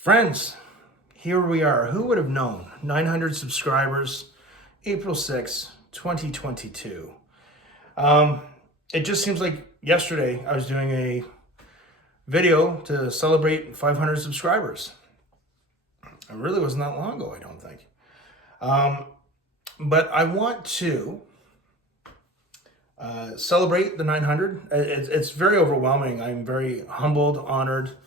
Friends, here we are. Who would have known? 900 subscribers, April 6, 2022. It just seems like yesterday I was doing a video to celebrate 500 subscribers. It really wasn't that long ago, I don't think. But I want to celebrate the 900. It's very overwhelming. I'm very humbled, honored.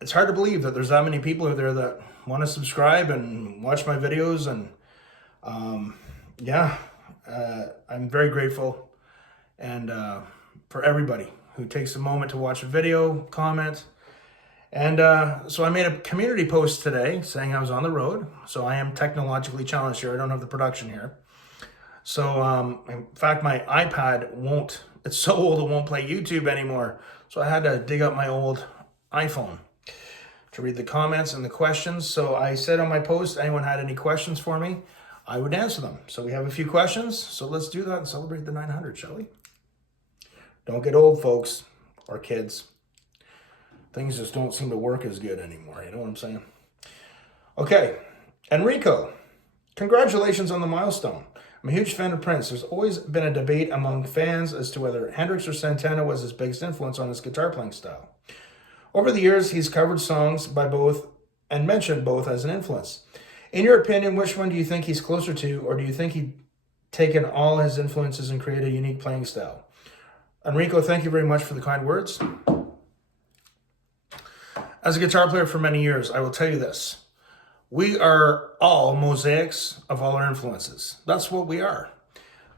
It's hard to believe that there's that many people out there that want to subscribe and watch my videos. And I'm very grateful. And for everybody who takes a moment to watch a video, comment. And so I made a community post today saying I was on the road. So I am technologically challenged here. I don't have the production here. So in fact, my iPad won't, it's so old it won't play YouTube anymore. So I had to dig up my old iPhone to read the comments and the questions. So I said on my post, anyone had any questions for me, I would answer them. So we have a few questions. So let's do that and celebrate the 900, shall we? Don't get old, folks, or kids. Things just don't seem to work as good anymore. You know what I'm saying? Okay, Enrico, congratulations on the milestone. I'm a huge fan of Prince. There's always been a debate among fans as to whether Hendrix or Santana was his biggest influence on his guitar playing style. Over the years, he's covered songs by both and mentioned both as an influence. In your opinion, which one do you think he's closer to, or do you think he'd taken all his influences and created a unique playing style? Enrico, thank you very much for the kind words. As a guitar player for many years, I will tell you this. We are all mosaics of all our influences. That's what we are.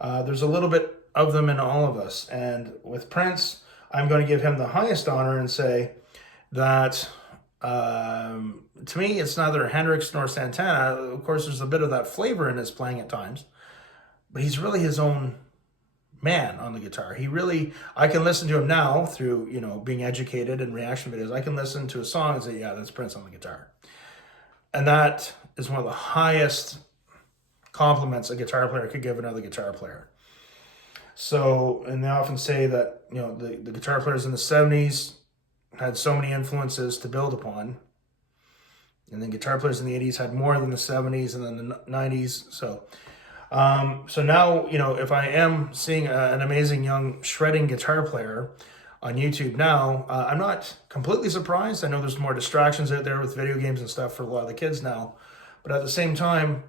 There's a little bit of them in all of us. And with Prince, I'm going to give him the highest honor and say that to me, it's neither Hendrix nor Santana. Of course, there's a bit of that flavor in his playing at times, but he's really his own man on the guitar. I can listen to him now through, being educated in reaction videos. I can listen to a song and say, yeah, that's Prince on the guitar. And that is one of the highest compliments a guitar player could give another guitar player. So, and they often say that, the guitar players in the 70s had so many influences to build upon. And then guitar players in the 80s had more than the 70s and then the 90s. So now, if I am seeing an amazing young shredding guitar player on YouTube now, I'm not completely surprised. I know there's more distractions out there with video games and stuff for a lot of the kids now. But at the same time,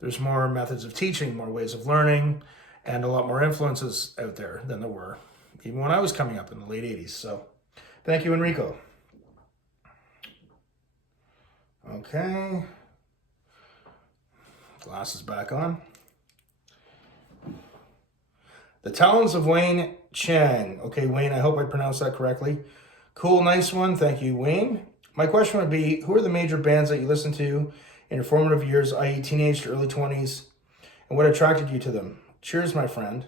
there's more methods of teaching, more ways of learning, and a lot more influences out there than there were even when I was coming up in the late 80s. So thank you, Enrico. Okay. Glasses back on. The Talons of Wayne Chang. Okay, Wayne, I hope I pronounced that correctly. Cool, nice one. Thank you, Wayne. My question would be, who are the major bands that you listened to in your formative years, i.e. teenage to early 20s, and what attracted you to them? Cheers, my friend.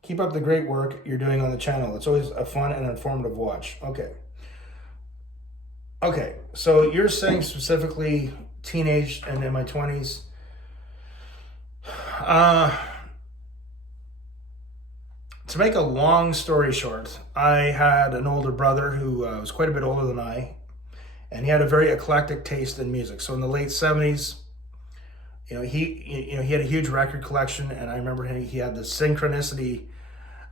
Keep up the great work you're doing on the channel. It's always a fun and informative watch. Okay, so you're saying specifically teenage and in my 20s. To make a long story short, I had an older brother who was quite a bit older than I, and he had a very eclectic taste in music. So in the late 70s, he had a huge record collection, and I remember he had the Synchronicity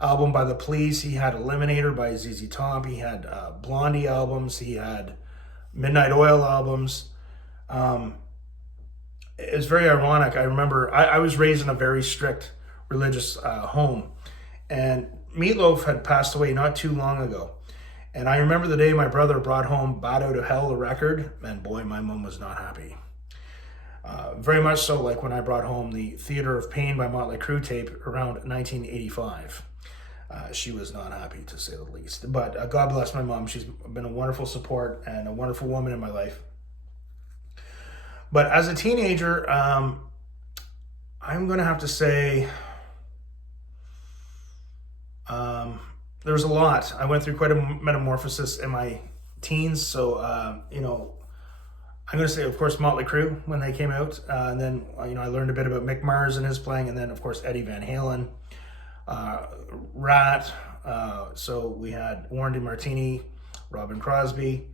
album by The Police. He had Eliminator by ZZ Top. He had Blondie albums. He had Midnight Oil albums. It was very ironic. I remember I was raised in a very strict religious home, and Meatloaf had passed away not too long ago. And I remember the day my brother brought home Bat Out of Hell, the record, and boy, my mom was not happy. Very much so like when I brought home the Theater of Pain by Motley Crue tape around 1985. She was not happy, to say the least. But God bless my mom. She's been a wonderful support and a wonderful woman in my life. But as a teenager, I'm going to have to say there was a lot. I went through quite a metamorphosis in my teens. So, I'm going to say, of course, Motley Crue when they came out. And then, I learned a bit about Mick Mars and his playing. And then, of course, Eddie Van Halen, Rat. So we had Warren DeMartini, Robin Crosby.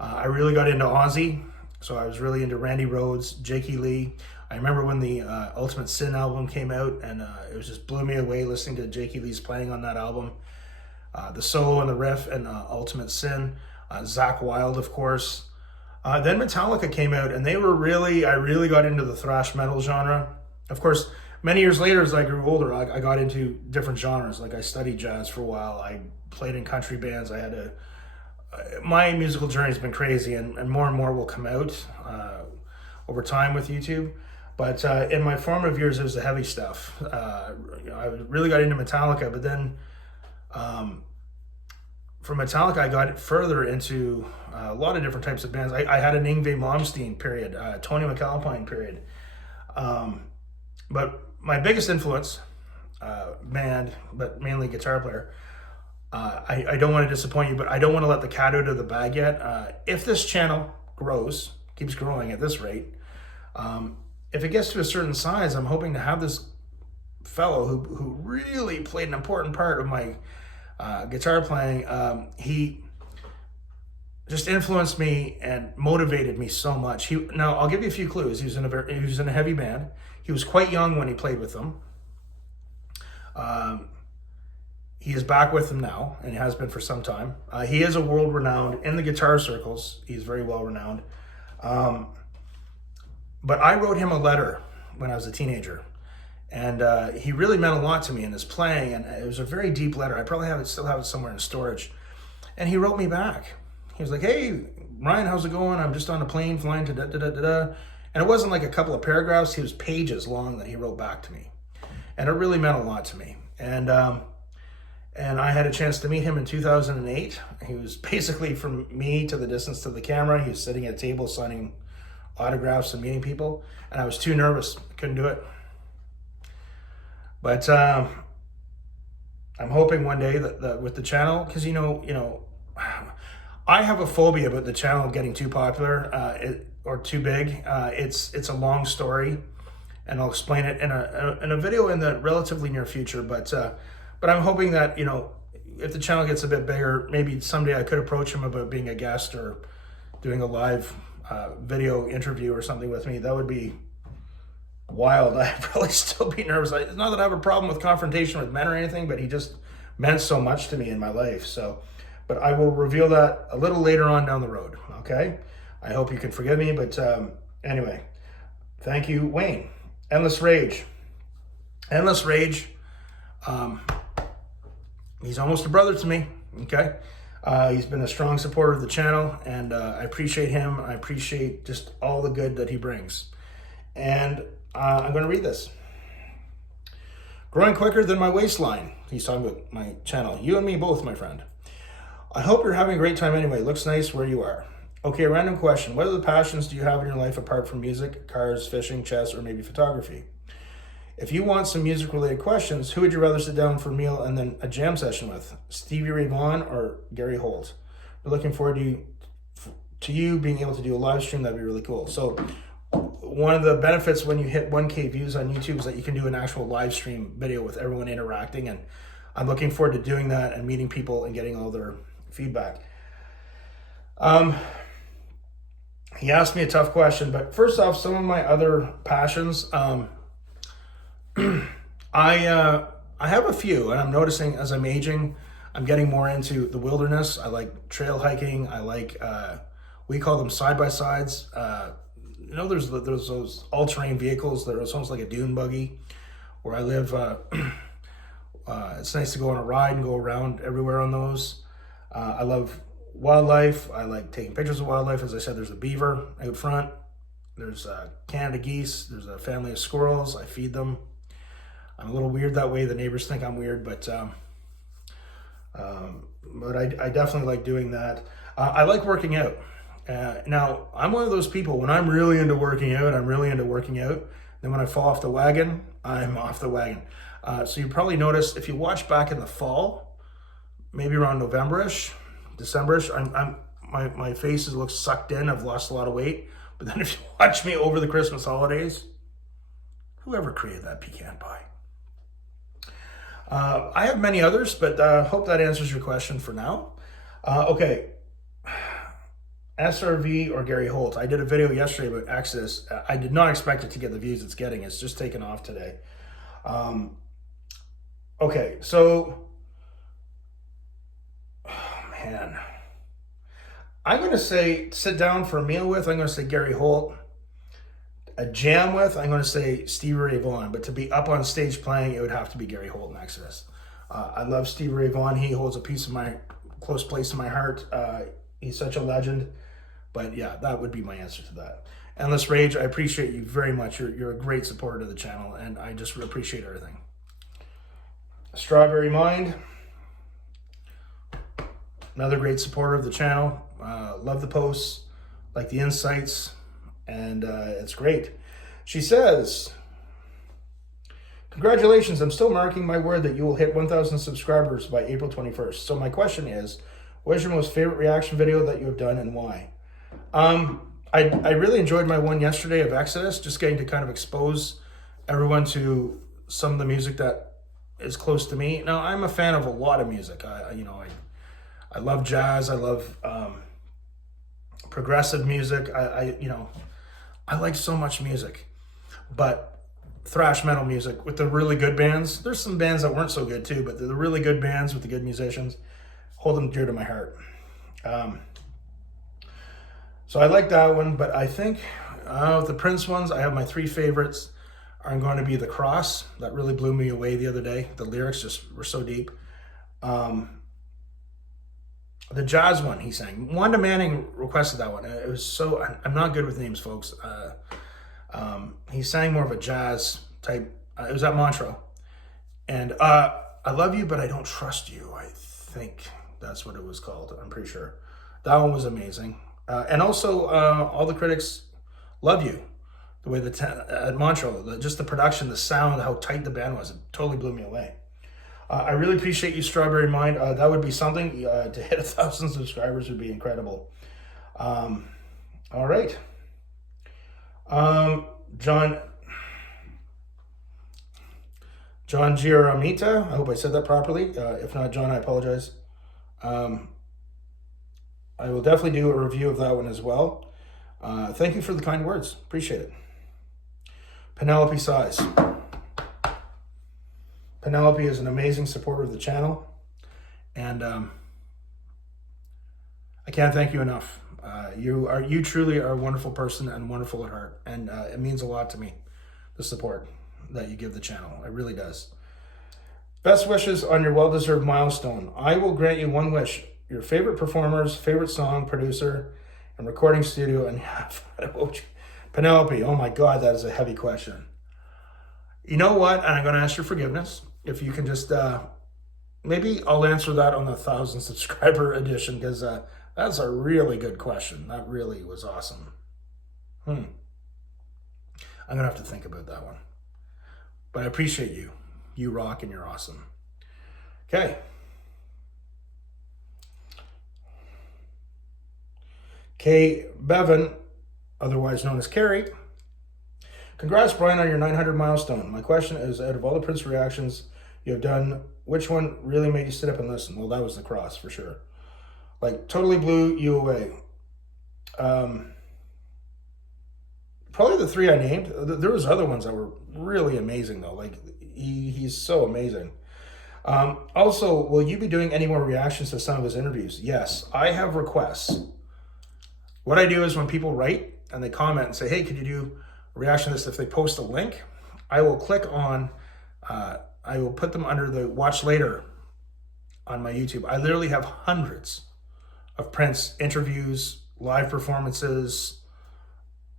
I really got into Ozzy, so I was really into Randy Rhoads, Jakey Lee. I remember when the Ultimate Sin album came out, and it was just blew me away listening to Jakey Lee's playing on that album. The solo and the riff and Ultimate Sin. Zakk Wylde, of course. Then Metallica came out, and I really got into the thrash metal genre. Of course, many years later, as I grew older, I got into different genres. Like I studied jazz for a while. I played in country bands. My musical journey has been crazy, and more will come out over time with YouTube. But in my formative years, it was the heavy stuff. I really got into Metallica, but then from Metallica, I got further into a lot of different types of bands. I had an Yngwie Malmsteen period, Tony McAlpine period. But my biggest influence, band, but mainly guitar player, I don't want to disappoint you, but I don't want to let the cat out of the bag yet. If this channel keeps growing at this rate, if it gets to a certain size, I'm hoping to have this fellow who really played an important part of my guitar playing. He just influenced me and motivated me so much. Now I'll give you a few clues. He was in a heavy band. He was quite young when he played with them. He is back with them now, and has been for some time. He is a world-renowned in the guitar circles. He's very well-renowned. But I wrote him a letter when I was a teenager, and he really meant a lot to me in his playing, and it was a very deep letter. I probably still have it somewhere in storage. And he wrote me back. He was like, "Hey, Ryan, how's it going? I'm just on a plane flying to da-da-da-da-da." And it wasn't like a couple of paragraphs. He was pages long that he wrote back to me. And it really meant a lot to me. And I had a chance to meet him in 2008. He was basically from me to the distance to the camera. He was sitting at a table signing autographs and meeting people. And I was too nervous. Couldn't do it. But I'm hoping one day that with the channel, because I have a phobia about the channel getting too popular or too big. It's a long story, and I'll explain it in a video in the relatively near future. But I'm hoping that if the channel gets a bit bigger, maybe someday I could approach him about being a guest or doing a live video interview or something with me. That would be wild. I'd probably still be nervous. It's not that I have a problem with confrontation with men or anything, but he just meant so much to me in my life. But I will reveal that a little later on down the road, okay? I hope you can forgive me, but anyway, thank you, Wayne. Endless Rage. He's almost a brother to me, okay? He's been a strong supporter of the channel, and I appreciate him. I appreciate just all the good that he brings. And I'm going to read this. Growing quicker than my waistline. He's talking about my channel. You and me both, my friend. I hope you're having a great time anyway. Looks nice where you are. Okay, random question. What other passions do you have in your life apart from music, cars, fishing, chess, or maybe photography? If you want some music-related questions, who would you rather sit down for a meal and then a jam session with? Stevie Ray Vaughan or Gary Holt? We're looking forward to you being able to do a live stream. That'd be really cool. So one of the benefits when you hit 1K views on YouTube is that you can do an actual live stream video with everyone interacting, and I'm looking forward to doing that and meeting people and getting all their feedback. He asked me a tough question, but first off, some of my other passions, I have a few, and I'm noticing as I'm aging, I'm getting more into the wilderness. I like trail hiking. I like, we call them side-by-sides. There's those all-terrain vehicles that are almost like a dune buggy. Where I live, it's nice to go on a ride and go around everywhere on those. I love wildlife. I like taking pictures of wildlife. As I said, there's a beaver out front. There's Canada geese. There's a family of squirrels. I feed them. I'm a little weird that way. The neighbors think I'm weird, but I definitely like doing that. I like working out. Now, I'm one of those people, when I'm really into working out, I'm really into working out. Then when I fall off the wagon, I'm off the wagon. So you probably noticed, if you watch back in the fall, maybe around November-ish, December-ish, my face looks sucked in. I've lost a lot of weight. But then if you watch me over the Christmas holidays, whoever created that pecan pie? I have many others, but hope that answers your question for now. Okay. SRV or Gary Holt. I did a video yesterday about Exodus. I did not expect it to get the views it's getting. It's just taken off today. Okay, so, oh man. I'm going to say sit down for a meal with, I'm going to say Gary Holt. A jam with, I'm going to say Stevie Ray Vaughan. But to be up on stage playing, it would have to be Gary Holt in Exodus. I love Stevie Ray Vaughan. He holds a close place in my heart. He's such a legend. But yeah, that would be my answer to that. Endless Rage, I appreciate you very much. You're a great supporter of the channel, and I just appreciate everything. Strawberry Mind, another great supporter of the channel. Love the posts, like the insights, and it's great. She says, congratulations, I'm still marking my word that you will hit 1,000 subscribers by April 21st. So my question is, what is your most favorite reaction video that you have done and why? I really enjoyed my one yesterday of Exodus, just getting to kind of expose everyone to some of the music that is close to me. Now, I'm a fan of a lot of music. I love jazz. I love progressive music. I like so much music, but thrash metal music with the really good bands. There's some bands that weren't so good too, but the really good bands with the good musicians, hold them dear to my heart. So I like that one, but I think the Prince ones, I have my three favorites are going to be The Cross. That really blew me away the other day. The lyrics just were so deep. The jazz one he sang. Wanda Manning requested that one. It was so, I'm not good with names, folks. He sang more of a jazz type. It was at Montreux. And I Love You, But I Don't Trust You. I think that's what it was called. I'm pretty sure. That one was amazing. And also, all the critics love you. The way at Montreux, just the production, the sound, how tight the band was, it totally blew me away. I really appreciate you, Strawberry Mind. That would be something. To hit 1,000 subscribers would be incredible. All right. John Giaramita. I hope I said that properly. If not, John, I apologize. I will definitely do a review of that one as well. Thank you for the kind words. Appreciate it. Penelope Size. Penelope is an amazing supporter of the channel, and I can't thank you enough. You truly are a wonderful person and wonderful at heart, and it means a lot to me, the support that you give the channel. It really does. Best wishes on your well-deserved milestone. I will grant you one wish: your favorite performers, favorite song, producer, and recording studio, and Penelope. Oh my God, that is a heavy question. You know what? And I'm going to ask your forgiveness. If you can just, maybe I'll answer that on the 1,000 subscriber edition, because that's a really good question. That really was awesome. I'm going to have to think about that one. But I appreciate you. You rock and you're awesome. Okay. Kay Bevan, otherwise known as Carrie. Congrats, Brian, on your 900 milestone. My question is, out of all the Prince reactions you have done, which one really made you sit up and listen? Well, that was The Cross, for sure. Like, totally blew you away. Probably the three I named. There was other ones that were really amazing, though. Like, he's so amazing. Also, will you be doing any more reactions to some of his interviews? Yes, I have requests. What I do is when people write and they comment and say, hey, could you do a reaction to this? If they post a link, I will click on, I will put them under the watch later on my YouTube. I literally have hundreds of Prince interviews, live performances,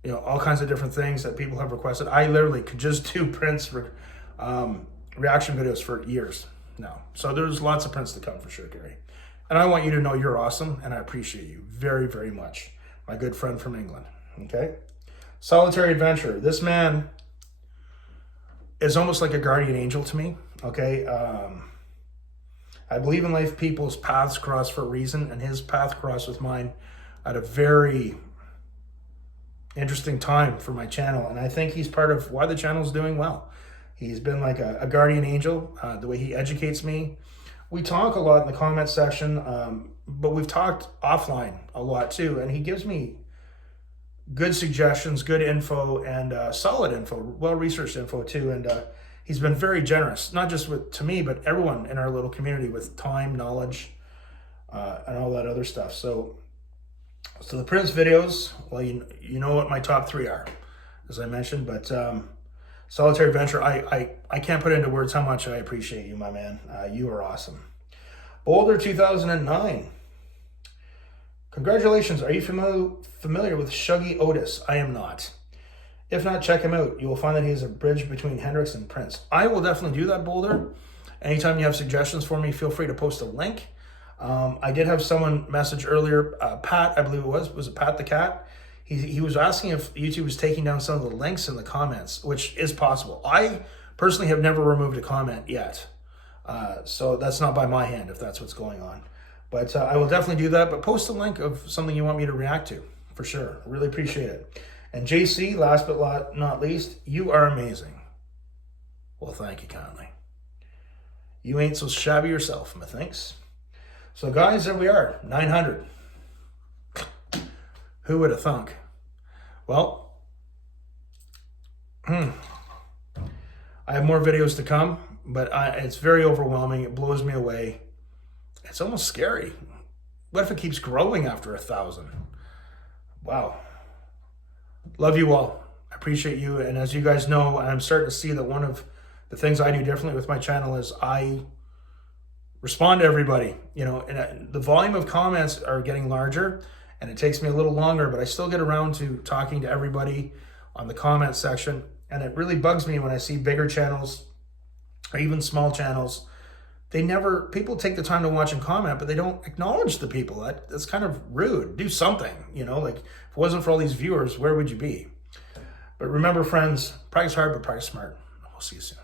all kinds of different things that people have requested. I literally could just do Prince reaction videos for years now. So there's lots of Prince to come for sure, Gary. And I want you to know you're awesome, and I appreciate you very, very much. My good friend from England, okay? Solitary Adventure. This man is almost like a guardian angel to me, okay? I believe in life people's paths cross for a reason, and his path crossed with mine at a very interesting time for my channel, and I think he's part of why the channel is doing well. He's been like a guardian angel, the way he educates me we talk a lot in the comment section, but we've talked offline a lot too. And he gives me good suggestions, good info, and solid info, well-researched info too. And he's been very generous, not just to me, but everyone in our little community with time, knowledge, and all that other stuff. So the Prince videos, well, you know what my top 3 are, as I mentioned, but Solitary Venture, I can't put into words how much I appreciate you, my man. You are awesome. Boulder 2009. Congratulations. Are you familiar with Shuggy Otis? I am not. If not, check him out. You will find that he is a bridge between Hendrix and Prince. I will definitely do that, Boulder. Anytime you have suggestions for me, feel free to post a link. I did have someone message earlier, Pat, I believe it was it Pat the Cat? He was asking if YouTube was taking down some of the links in the comments, which is possible. I personally have never removed a comment yet. So that's not by my hand if that's what's going on. But I will definitely do that. But post a link of something you want me to react to, for sure. I really appreciate it. And JC, last but not least, you are amazing. Well, thank you kindly. You ain't so shabby yourself, methinks. So guys, there we are, 900. Who would have thunk? Well, I have more videos to come, but it's very overwhelming. It blows me away. It's almost scary. What if it keeps growing after 1,000? Wow. Love you all. I appreciate you. And as you guys know, I'm starting to see that one of the things I do differently with my channel is I respond to everybody. You know, and the volume of comments are getting larger, and it takes me a little longer, but I still get around to talking to everybody on the comment section. And it really bugs me when I see bigger channels or even small channels. People take the time to watch and comment, but they don't acknowledge the people. That's kind of rude. Do something, you know, like if it wasn't for all these viewers, where would you be? But remember, friends, practice hard, but practice smart. We'll see you soon.